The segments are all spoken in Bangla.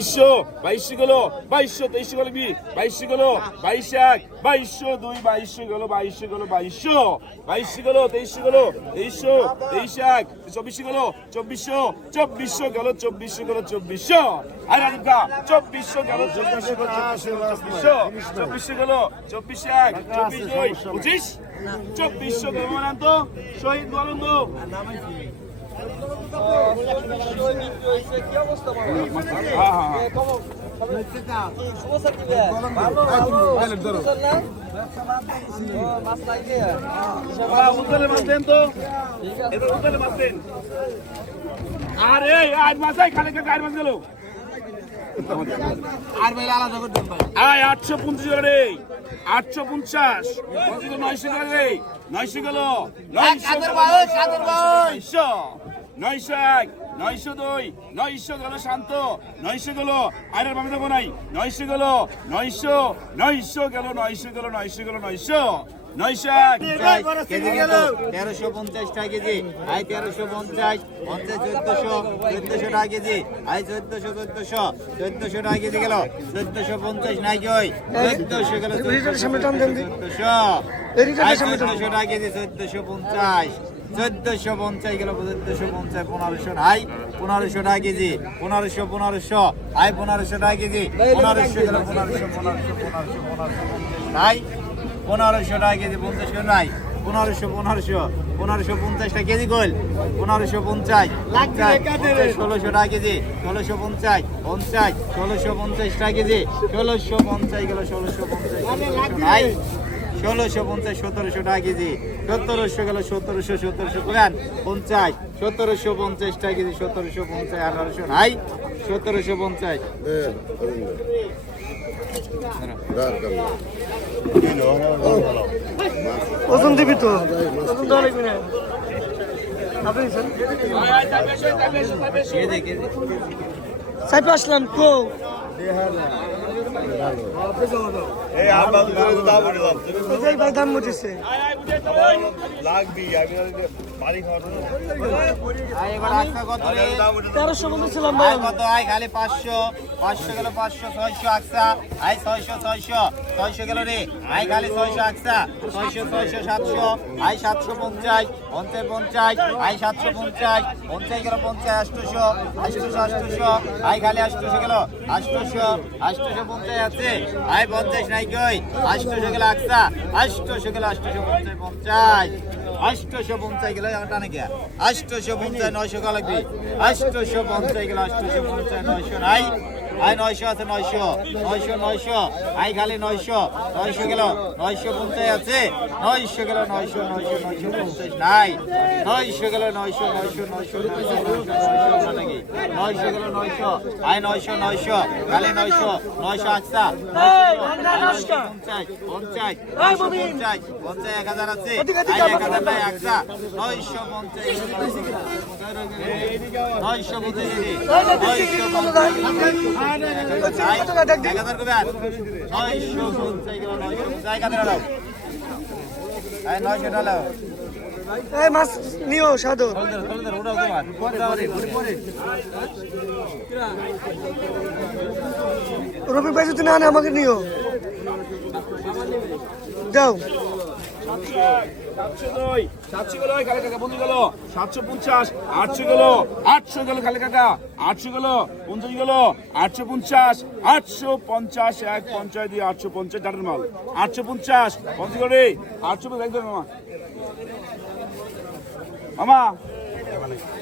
2200 গেল 2300 গেল কি 2200 গেল 22 2200 2 2200 গেল 2200 গেল 2200 গেল 2300 গেল 2300 23 2400 গেল 2400 গেল 2400 গেল 2400 আর রাজীব কা 2400 গেল 2400 গেল 2400 গেল 24 25 2400 গেল মানে তো শহীদ বলুন তো আরে আজ মাসাই খালি কার মাছ গেল আর ভাই আলাদা করে দেন ভাই আয় 850 রে 850 900 রে 900 গেল 900 902 900 গেল শান্ত 900 গেল আরে বামে দেবো নাই 900 গেল 900 গেল 900 গেল 900 গেল 900 কেজি গেল 1350 টাকা কেজি আই 1350 1400 টাকা কেজি আই 1400 টাকা কেজি গেল 1450 নাই কই 1400 গেল 1400 টাকা কেজি 1450 1450 গেল 1450 1500 নাই 1500 টাকা কেজি 1500 আই 1500 টাকা কেজি 1500 গেল 1500 নাই 1500 টাকা কেজি 50 নাই 1550 টাকা কেজি গোল 1550 1600 টাকা কেজি 1650 1650 টাকা কেজি 1650 গেল 1650 নাই 1650 1700 টাকা কেজি 1700 গেল 1700 করেন 50 1750 টাকা কেজি 1750 1800 নাই 1750 ওজন দিবি তো ওজন দেওয়া লাগবে না আপনি সাইপে আসলাম কো ভাই দাম উঠেছে লাগবি আমি বাড়ি খাওয়া 1300 বলেছিলাম ভাই কত আই খালি 500 গেল 500 600 আকসা আই 600 গেল রে আই খালি 600 আকসা 600 700 আই 750 50 আই 750 50 গেল 50 800 আই খালি 800 গেল 850 আছে আই 50 নাই কই 800 গেল আকসা 800 গেল 850 850 গেল টানে কে 850 900 গেল লাগবে 850 গেল 850 900 নাই আই 900 আছে 900 আই খালি 900 গেল 950 আছে 900 গেল 950 নাই 900 গেল 900 নাকি 900 গেল 900 আই 900 খালি 900 আসছা 50 1000 আছে আই 1000 নাই আসছা 900 মাছ নিও সাধু রবি ভাই যদি না আনে আমাকে নিও যাও 700 গেল কালে কাকা বন্ধু গেল 750 800 গেল কালে কাকা 800 গেল 50 গেল 850 1 50 দিয়ে 850 ডাটার মাল 850 50 করে 850 একদম মামা মামা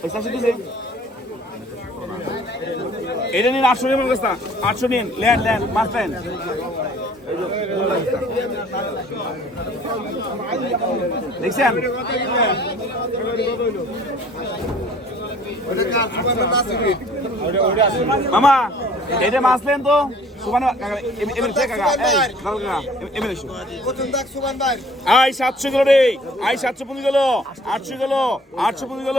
পয়সা দিছে এটা নিন 800 নিন বলগস্তা 800 নিন লেন মাছ লেন দেখছেন মামা এটা মাছ লেন তো সুবান কাকা এমএলএ কাকা এমএলএ প্রথম দাগ সুবান ভাই আই 700 গেল রে আই 750 গেল 800 গেল 850 গেল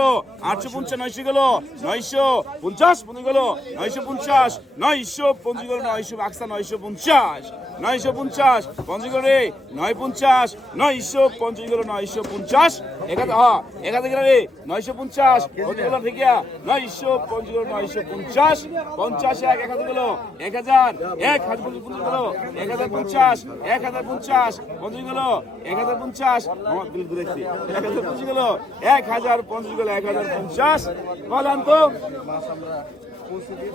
850 900 গেল 950 50 গেল 950 950 গেল 900 আকসা 950 950 50 গেল রে 950 950 গেল 950 একাতে হ্যাঁ একাতে গেল রে 950 50 গেল ঠিক আছে 950 গেল 950 50 এক একাতে গেল 1000 1050 গেল 1050 1050 50 গেল 1050 আমার দিল দেখছি 1050 গেল 1050 গেল 1050 বলেন তো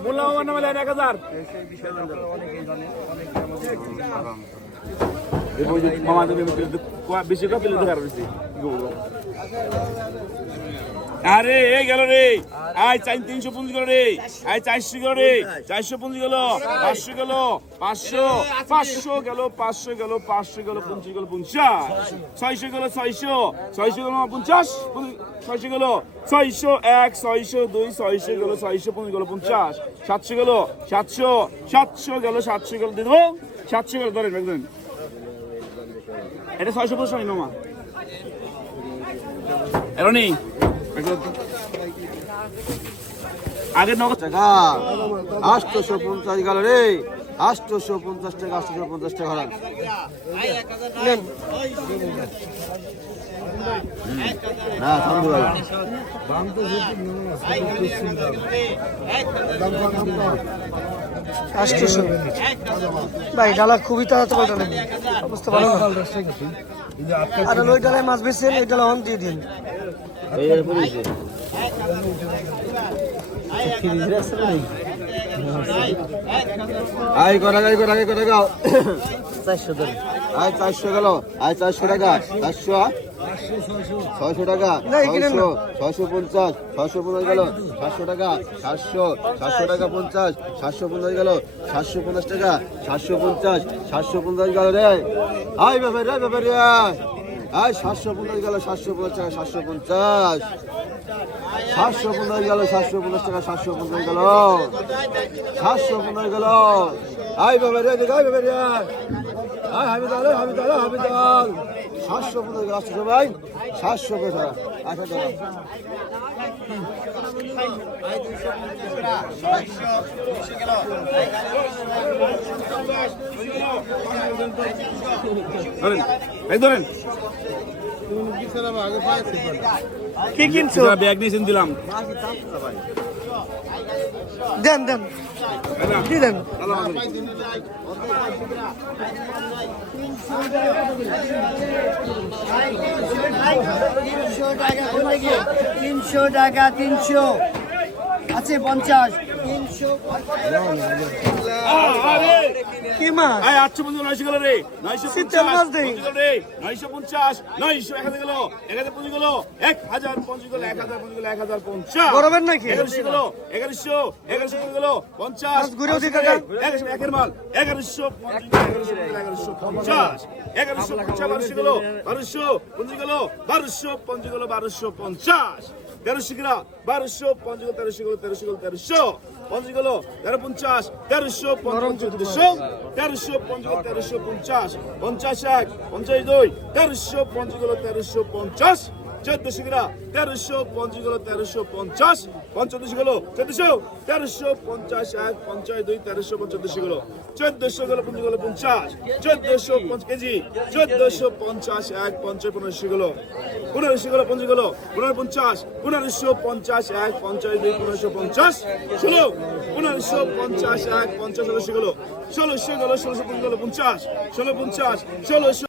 মূল্যবান নামে 1000 মামা দেবে বেশি কত দিলে দেখার বেশি আরে এই গেল রে আয় 350 গেল রে আয় 400 গেল রে 450 গেল 500 গেল 500 500 গেল 500 গেল 500 গেল 50 গেল 50 600 গেল 600 600 গেল 50 600 গেল 600 1 600 2 600 গেল 650 গেল 50 700 গেল 700 700 গেল 700 গেল দিয়ে দেবো 700 গেল ধরেন একদম এটা 650 নয় মামা এরনি আগে নগদ টাকা 850 গেল রে 850 টাকা 850 টাকা হারান হ্যাঁ সন্ধু ভাই আষ্টশো ভাই ডালা খুবই তাড়াতাড়ি ডালা অবস্থা ভালো না আর ওই ডালায় মাছ বেচছেন ওই ডালা অন দিয়ে দিন এই পড়েছে আই করা গাও 400 ধরে আই 400 গেল আই 400 টাকা 400 600 টাকা 600 650 650 গেল 700 টাকা 700 700 টাকা 50 750 গেল 750 টাকা 750 750 গেল রে আই ব্যাপারে আই 750 গেল 750 টাকা 750 750 গেল 750 টাকা 750 গেল 750 গেল আই ব্যাপারে আই হাবিদাল 750 গেল সবাই 700 টাকা আচ্ছা টাকা ধরেন কি কিনছো ব্যাগ নিয়েছেন দিলাম দেন কি দেন তিনশো টাকা 300 আছে 50 300 কি মাছ আয় 850 900 গেল রে 950 শীতের মাছ দেই। রে 950 900 1000 গেল 1050 গেল 1050 গেল 1050 গরমের নাকি 1100 গেল 1100 গেল 50 মাছ ঘুরেও দি কাকা। একের মাল 1150 1150 গেল 1250 গেল 1250 গেল 1250 1300 গেল 1250 গেল 1300 গেল 1300 50 গেল 1350 1350 1350 50 এক 52 1350 গেল 1350 1400 গেল 1350 গেল 1350 45 গেল 1400 1350 এক 52 1350 গেল 1400 গেল 50 গেল 50 1450 কেজি 1450 এক 55 গেল 1500 গেল 50 গেল 1550 1550 এক 52 1550 16 1550 এক 50 গেল 1600 গেল 1650 গেল 50 1650 1600